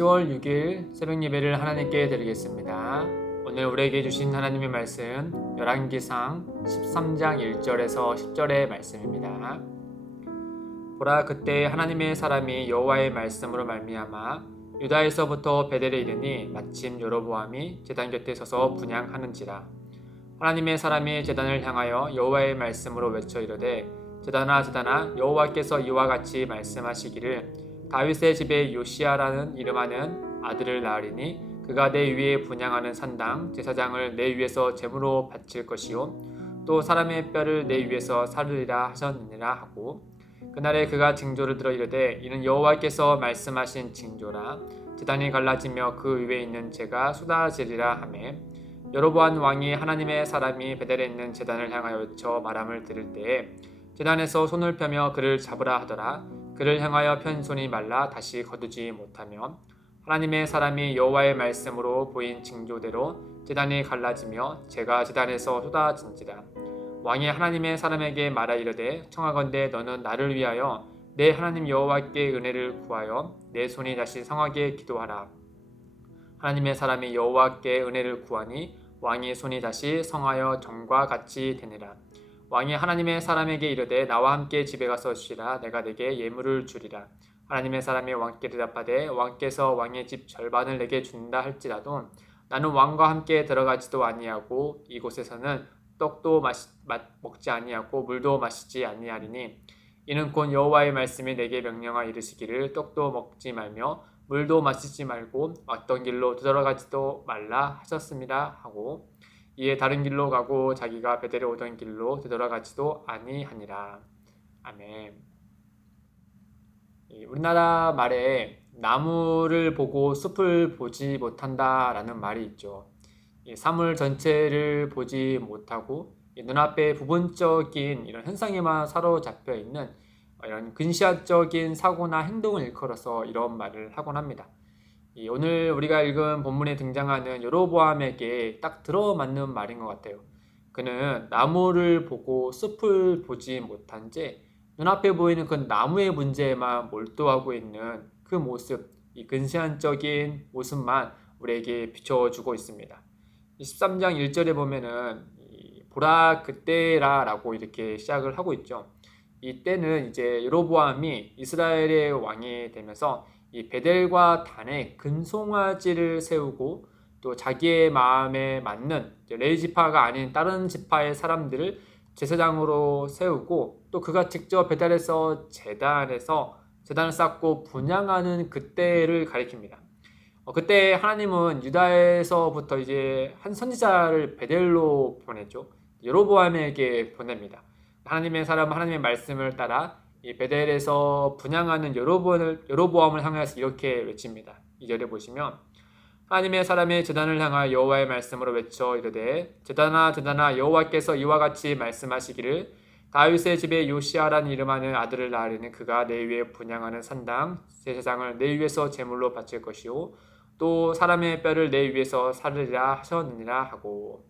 10월 6일 새벽 예배를 하나님께 드리겠습니다. 오늘 우리에게 주신 하나님의 말씀 열왕기상 13장 1절에서 10절의 말씀입니다. 보라, 그때 하나님의 사람이 여호와의 말씀으로 말미암아 유다에서부터 베델에 이르니 마침 여로보암이 제단 곁에 서서 분향하는지라. 하나님의 사람이 제단을 향하여 여호와의 말씀으로 외쳐 이르되, 제단아 제단아, 여호와께서 이와 같이 말씀하시기를, 다윗의 집에 요시야라는 이름하는 아들을 낳으리니 그가 내 위에 분향하는 산당 제사장을 내 위에서 제물로 바칠 것이요 또 사람의 뼈를 내 위에서 사르리라 하셨느니라 하고, 그날에 그가 징조를 들어 이르되, 이는 여호와께서 말씀하신 징조라. 제단이 갈라지며 그 위에 있는 재가 쏟아지리라 하매, 여로보암 왕이 하나님의 사람이 베델에 있는 제단을 향하여 외쳐 말함을 들을 때에 제단에서 손을 펴며 그를 잡으라 하더라. 그를 향하여 편 손이 말라 다시 거두지 못하며, 하나님의 사람이 여호와의 말씀으로 보인 징조대로 제단이 갈라지며 재가 제단에서 쏟아진지라. 왕이 하나님의 사람에게 말하 이르되, 청하건대 너는 나를 위하여 내 하나님 여호와께 은혜를 구하여 내 손이 다시 성하게 기도하라. 하나님의 사람이 여호와께 은혜를 구하니 왕의 손이 다시 성하여 전과 같이 되니라. 왕이 하나님의 사람에게 이르되, 나와 함께 집에 가서 쉬라. 내가 내게 예물을 주리라. 하나님의 사람이 왕께 대답하되, 왕께서 왕의 집 절반을 내게 준다 할지라도 나는 왕과 함께 들어가지도 아니하고 이곳에서는 떡도 먹지 아니하고 물도 마시지 아니하리니, 이는 곧 여호와의 말씀이 내게 명령하 이르시기를, 떡도 먹지 말며 물도 마시지 말고 어떤 길로 들어가지도 말라 하셨습니다 하고, 이에 다른 길로 가고 자기가 베델에 오던 길로 되돌아가지도 아니하니라. 아멘. 우리나라 말에 나무를 보고 숲을 보지 못한다라는 말이 있죠. 사물 전체를 보지 못하고 눈앞에 부분적인 이런 현상에만 사로잡혀 있는 이런 근시안적인 사고나 행동을 일컬어서 이런 말을 하곤 합니다. 오늘 우리가 읽은 본문에 등장하는 여로보암에게 딱 들어맞는 말인 것 같아요. 그는 나무를 보고 숲을 보지 못한 채 눈앞에 보이는 그 나무의 문제에만 몰두하고 있는 그 모습, 이 근시안적인 모습만 우리에게 비춰주고 있습니다. 13장 1절에 보면은 보라 그때라 라고 이렇게 시작을 하고 있죠. 이 때는 이제 여로보암이 이스라엘의 왕이 되면서 이 베델과 단에 금송아지를 세우고 또 자기의 마음에 맞는 레위 지파가 아닌 다른 지파의 사람들을 제사장으로 세우고, 또 그가 직접 베델에서 제단을 쌓고 분향하는 그때를 가리킵니다. 그때 하나님은 유다에서부터 이제 한 선지자를 베델로 보냈죠. 여로보암에게 보냅니다. 하나님의 사람 하나님의 말씀을 따라 이 베델에서 분향하는 여로보암을 향해서 이렇게 외칩니다. 2절에 보시면, 하나님의 사람이 제단을 향하여 여호와의 말씀으로 외쳐 이르되, 제단아 제단아, 여호와께서 이와 같이 말씀하시기를, 다윗의 집에 요시야라는 이름하는 아들을 낳으리니 그가 내 위에 분향하는 산당 제사장을 내 위에서 제물로 바칠 것이요 또 사람의 뼈를 내 위에서 사르리라 하셨느니라 하고,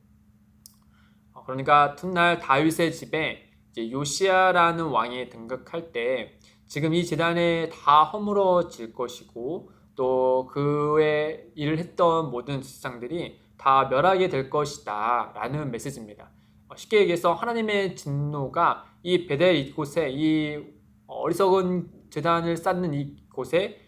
그러니까 훗날 다윗의 집에 이제 요시야라는 왕이 등극할 때 지금 이 제단에 다 허물어질 것이고, 또 그의 일을 했던 모든 제사장들이 다 멸하게 될 것이다 라는 메시지입니다. 쉽게 얘기해서 하나님의 진노가 이 베델 이곳에, 이 어리석은 제단을 쌓는 이곳에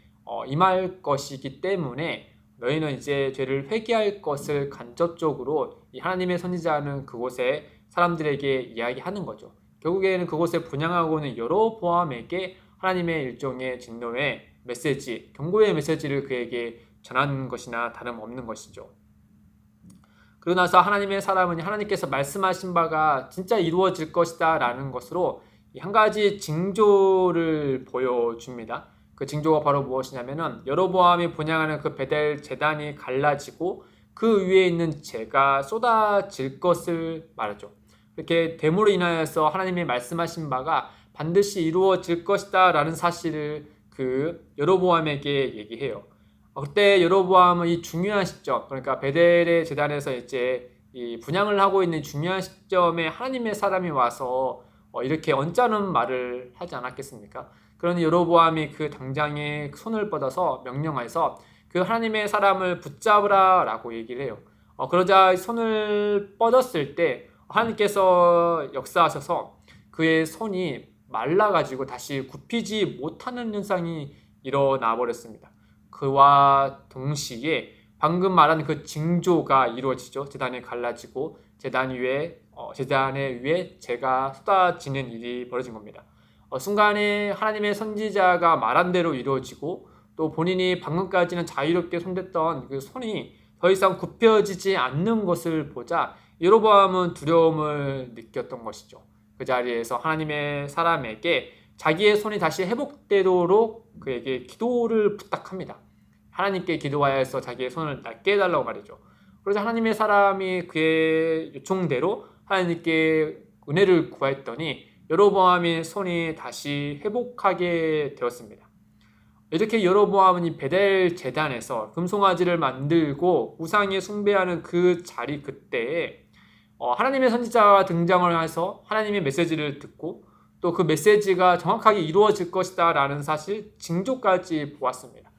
임할 것이기 때문에 너희는 이제 죄를 회개할 것을 간접적으로 이 하나님의 선지자는 그곳에 사람들에게 이야기하는 거죠. 결국에는 그곳에 분향하고는 여로보암에게 하나님의 일종의 진노의 메시지, 경고의 메시지를 그에게 전하는 것이나 다름없는 것이죠. 그러고 나서 하나님의 사람은 하나님께서 말씀하신 바가 진짜 이루어질 것이다 라는 것으로 한 가지 징조를 보여줍니다. 그 징조가 바로 무엇이냐면은, 여로보암이 분향하는 그 베델 제단이 갈라지고 그 위에 있는 재가 쏟아질 것을 말하죠. 이렇게 됨으로 인하여서 하나님이 말씀하신 바가 반드시 이루어질 것이다 라는 사실을 그 여로보암에게 얘기해요. 그때 여로보암은 이 중요한 시점, 그러니까 베델의 제단에서 이제 이 분향을 하고 있는 중요한 시점에 하나님의 사람이 와서 이렇게 언짢은 말을 하지 않았겠습니까? 그러니 여로보암이 그 당장에 손을 뻗어서 명령해서 그 하나님의 사람을 붙잡으라 라고 얘기를 해요. 그러자 손을 뻗었을 때 하나님께서 역사하셔서 그의 손이 말라가지고 다시 굽히지 못하는 현상이 일어나 버렸습니다. 그와 동시에 방금 말한 그 징조가 이루어지죠. 제단이 갈라지고 제단에 위에 재가 쏟아지는 일이 벌어진 겁니다. 순간에 하나님의 선지자가 말한 대로 이루어지고 또 본인이 방금까지는 자유롭게 손댔던 그 손이 더 이상 굽혀지지 않는 것을 보자 여로보암은 두려움을 느꼈던 것이죠. 그 자리에서 하나님의 사람에게 자기의 손이 다시 회복되도록 그에게 기도를 부탁합니다. 하나님께 기도하여서 자기의 손을 낫게 해달라고 말이죠. 그러자 하나님의 사람이 그의 요청대로 하나님께 은혜를 구했더니 여로보암의 손이 다시 회복하게 되었습니다. 이렇게 여로보암은 이 베델 제단에서 금송아지를 만들고 우상에 숭배하는 그 자리 그때에 하나님의 선지자가 등장을 해서 하나님의 메시지를 듣고 또 그 메시지가 정확하게 이루어질 것이다 라는 사실 징조까지 보았습니다.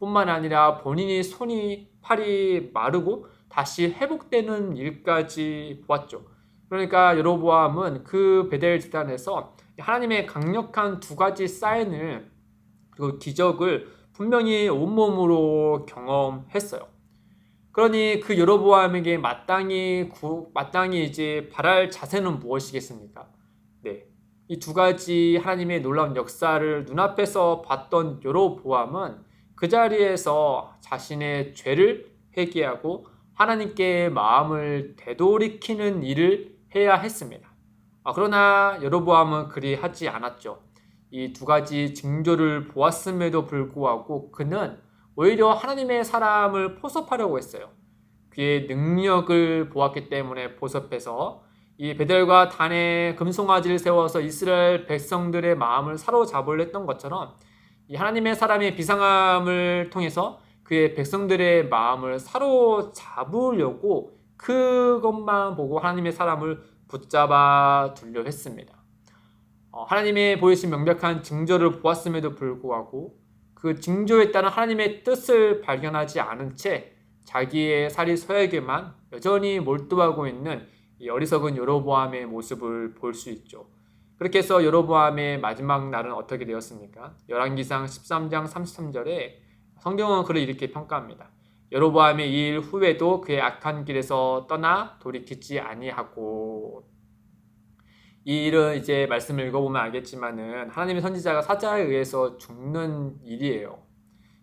뿐만 아니라 본인이 팔이 마르고 다시 회복되는 일까지 보았죠. 그러니까 여로보암은 그 베델 제단에서 하나님의 강력한 두 가지 사인을 그 기적을 분명히 온몸으로 경험했어요. 그러니 그 여로보암에게 마땅히 이제 바랄 자세는 무엇이겠습니까? 네, 이 두 가지 하나님의 놀라운 역사를 눈앞에서 봤던 여로보암은 그 자리에서 자신의 죄를 회개하고 하나님께 마음을 되돌이키는 일을 해야 했습니다. 그러나 여로보암은 그리 하지 않았죠. 이 두 가지 징조를 보았음에도 불구하고 그는 오히려 하나님의 사람을 포섭하려고 했어요. 그의 능력을 보았기 때문에 포섭해서 이 베델과 단에 금송아지를 세워서 이스라엘 백성들의 마음을 사로잡으려 했던 것처럼 이 하나님의 사람의 비상함을 통해서 그의 백성들의 마음을 사로잡으려고 그것만 보고 하나님의 사람을 붙잡아 두려 했습니다. 하나님의 보이신 명백한 징조를 보았음에도 불구하고 그 징조에 따른 하나님의 뜻을 발견하지 않은 채 자기의 살이 서에게만 여전히 몰두하고 있는 이 어리석은 여로보암의 모습을 볼 수 있죠. 그렇게 해서 여로보암의 마지막 날은 어떻게 되었습니까? 열왕기상 13장 33절에 성경은 그를 이렇게 평가합니다. 여로보암의 이 일 후에도 그의 악한 길에서 떠나 돌이키지 아니하고. 이 일은 이제 말씀을 읽어보면 알겠지만은 하나님의 선지자가 사자에 의해서 죽는 일이에요.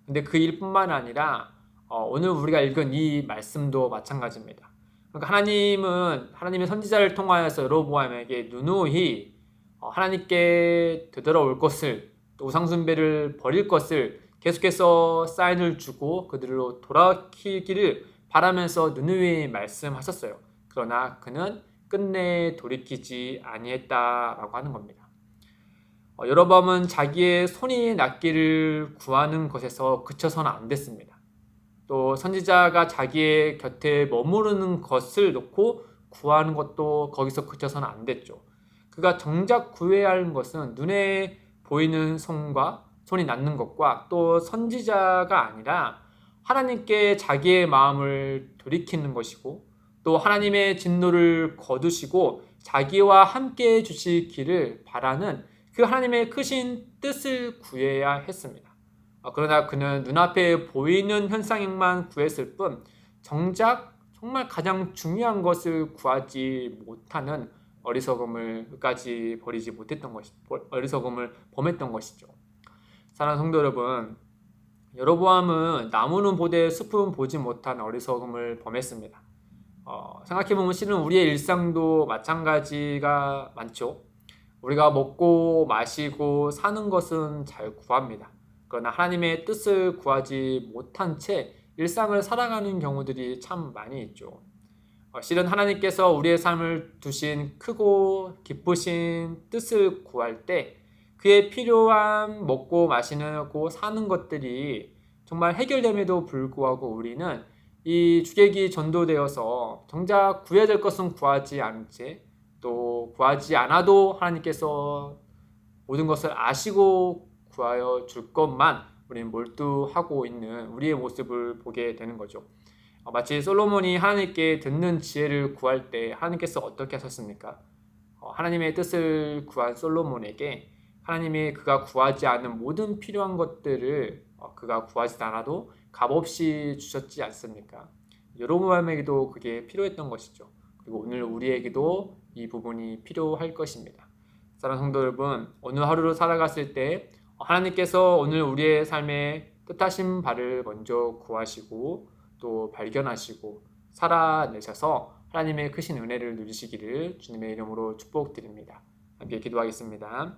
근데 그 일뿐만 아니라 오늘 우리가 읽은 이 말씀도 마찬가지입니다. 그러니까 하나님은 하나님의 선지자를 통하여서 여로보암에게 누누이 하나님께 되돌아올 것을 또 우상숭배를 버릴 것을 계속해서 사인을 주고 그들로 돌아키기를 바라면서 누누이 말씀하셨어요. 그러나 그는 끝내 돌이키지 아니했다라고 하는 겁니다. 여로보암은 자기의 손이 낫기를 구하는 것에서 그쳐서는 안 됐습니다. 또 선지자가 자기의 곁에 머무르는 것을 놓고 구하는 것도 거기서 그쳐서는 안 됐죠. 그가 정작 구해야 하는 것은 눈에 보이는 손이 낫는 것과 또 선지자가 아니라 하나님께 자기의 마음을 돌이키는 것이고 또 하나님의 진노를 거두시고 자기와 함께 해주시기를 바라는 그 하나님의 크신 뜻을 구해야 했습니다. 그러나 그는 눈앞에 보이는 현상만 구했을 뿐 정작 정말 가장 중요한 것을 구하지 못하는 어리석음을까지 버리지 못했던 어리석음을 범했던 것이죠. 사랑하는 성도 여러분, 여로보암은 나무는 보되 숲은 보지 못한 어리석음을 범했습니다. 생각해보면 실은 우리의 일상도 마찬가지가 많죠. 우리가 먹고 마시고 사는 것은 잘 구합니다. 그러나 하나님의 뜻을 구하지 못한 채 일상을 살아가는 경우들이 참 많이 있죠. 실은 하나님께서 우리의 삶을 두신 크고 기쁘신 뜻을 구할 때 그의 필요한 먹고 마시고 사는 것들이 정말 해결됨에도 불구하고 우리는 이 주객이 전도되어서 정작 구해야 될 것은 구하지 않은 채 또 구하지 않아도 하나님께서 모든 것을 아시고 구하여 줄 것만 우리는 몰두하고 있는 우리의 모습을 보게 되는 거죠. 마치 솔로몬이 하나님께 듣는 지혜를 구할 때 하나님께서 어떻게 하셨습니까? 하나님의 뜻을 구한 솔로몬에게 하나님이 그가 구하지 않은 모든 필요한 것들을 그가 구하지 않아도 값없이 주셨지 않습니까? 여로보암에게도 그게 필요했던 것이죠. 그리고 오늘 우리에게도 이 부분이 필요할 것입니다. 사랑하는 성도 여러분, 오늘 하루를 살아갔을 때 하나님께서 오늘 우리의 삶에 뜻하신 바를 먼저 구하시고 또 발견하시고 살아내셔서 하나님의 크신 은혜를 누리시기를 주님의 이름으로 축복드립니다. 함께 기도하겠습니다.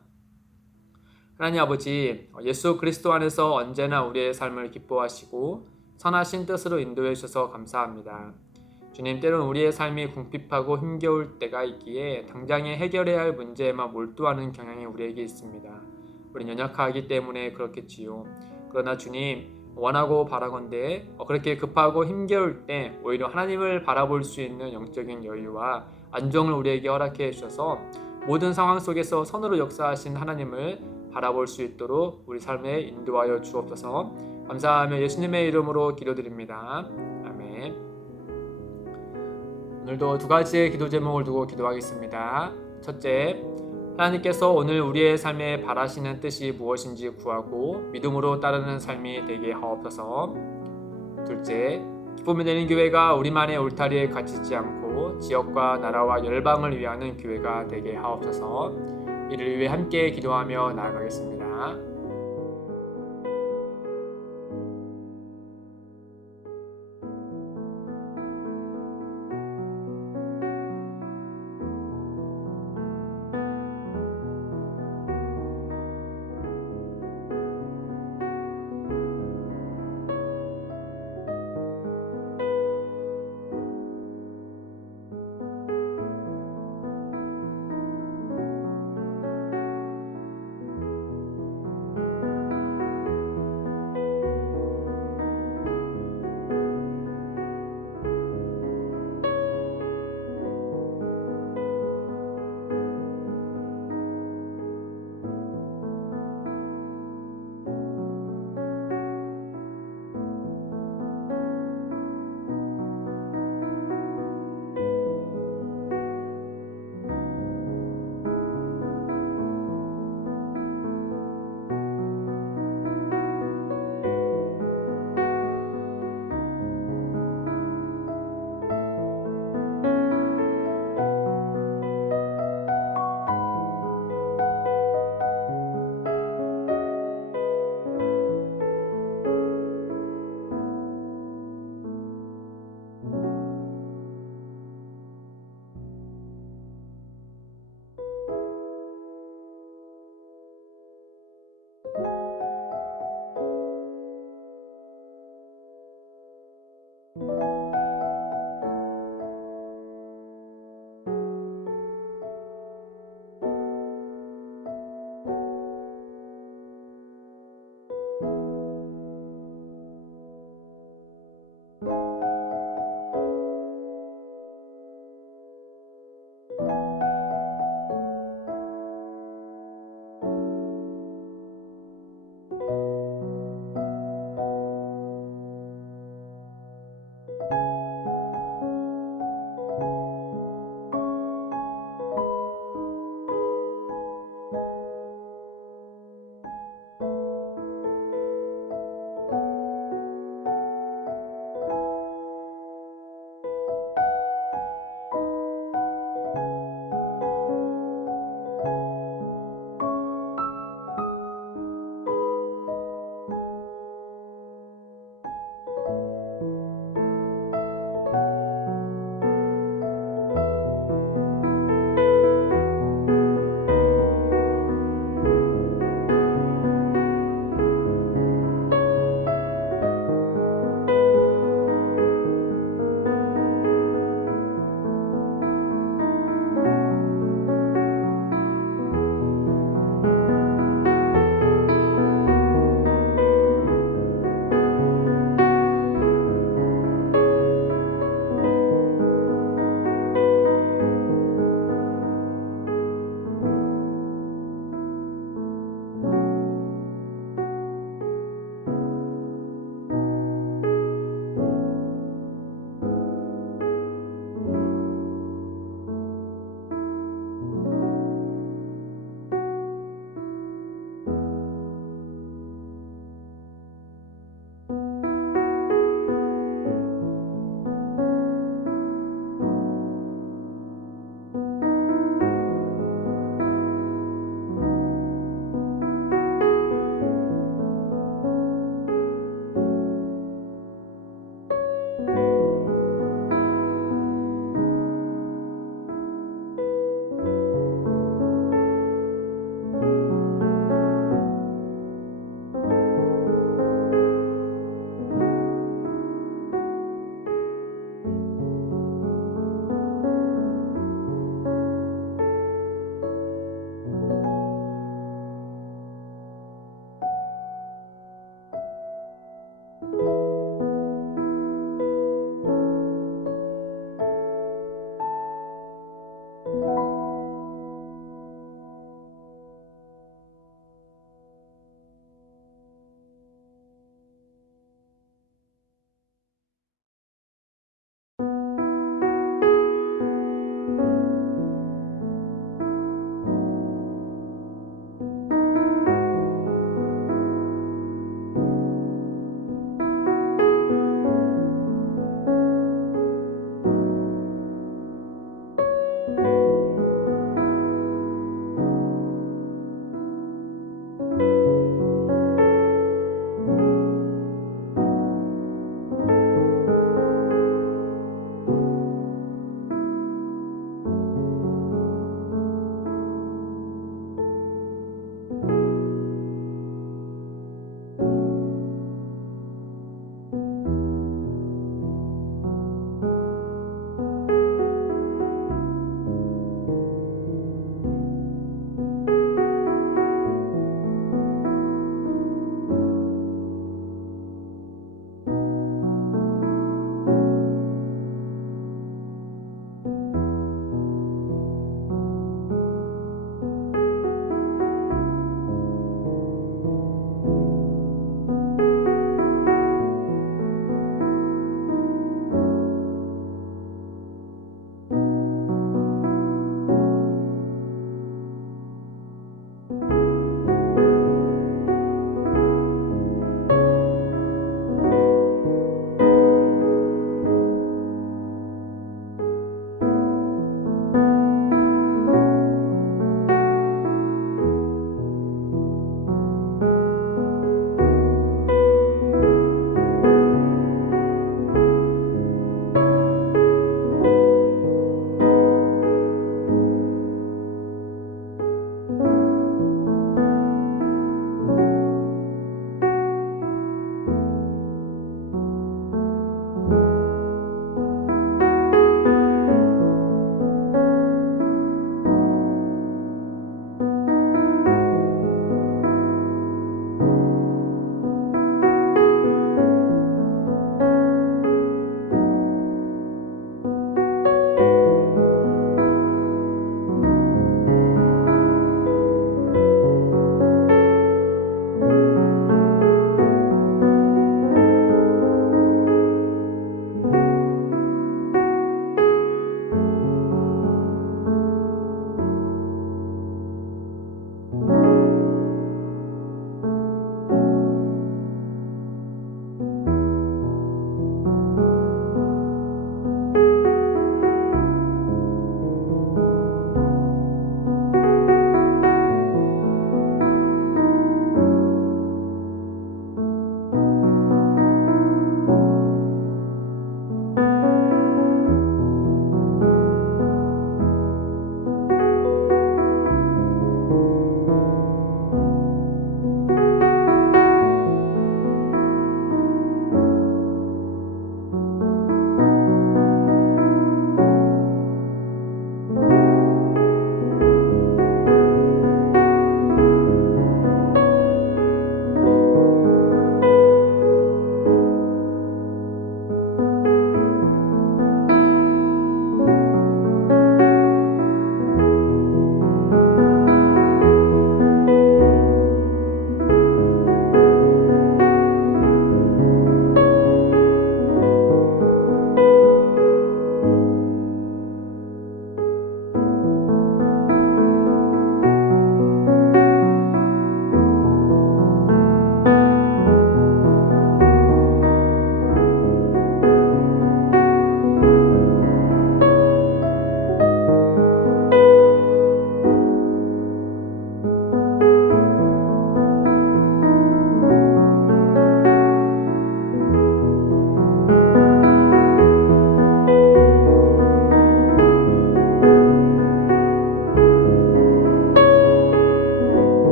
하나님 아버지, 예수 그리스도 안에서 언제나 우리의 삶을 기뻐하시고 선하신 뜻으로 인도해 주셔서 감사합니다. 주님, 때론 우리의 삶이 궁핍하고 힘겨울 때가 있기에 당장에 해결해야 할 문제에만 몰두하는 경향이 우리에게 있습니다. 우리는 연약하기 때문에 그렇겠지요. 그러나 주님, 원하고 바라건대 그렇게 급하고 힘겨울 때 오히려 하나님을 바라볼 수 있는 영적인 여유와 안정을 우리에게 허락해 주셔서 모든 상황 속에서 선으로 역사하신 하나님을 바라볼 수 있도록 우리 삶에 인도하여 주옵소서. 감사하며 예수님의 이름으로 기도드립니다. 아멘. 오늘도 두 가지의 기도 제목을 두고 기도하겠습니다. 첫째, 하나님께서 오늘 우리의 삶에 바라시는 뜻이 무엇인지 구하고 믿음으로 따르는 삶이 되게 하옵소서. 둘째, 기쁨이 되는 교회가 우리만의 울타리에 갇히지 않고 지역과 나라와 열방을 위하는 교회가 되게 하옵소서. 이를 위해 함께 기도하며 나아가겠습니다.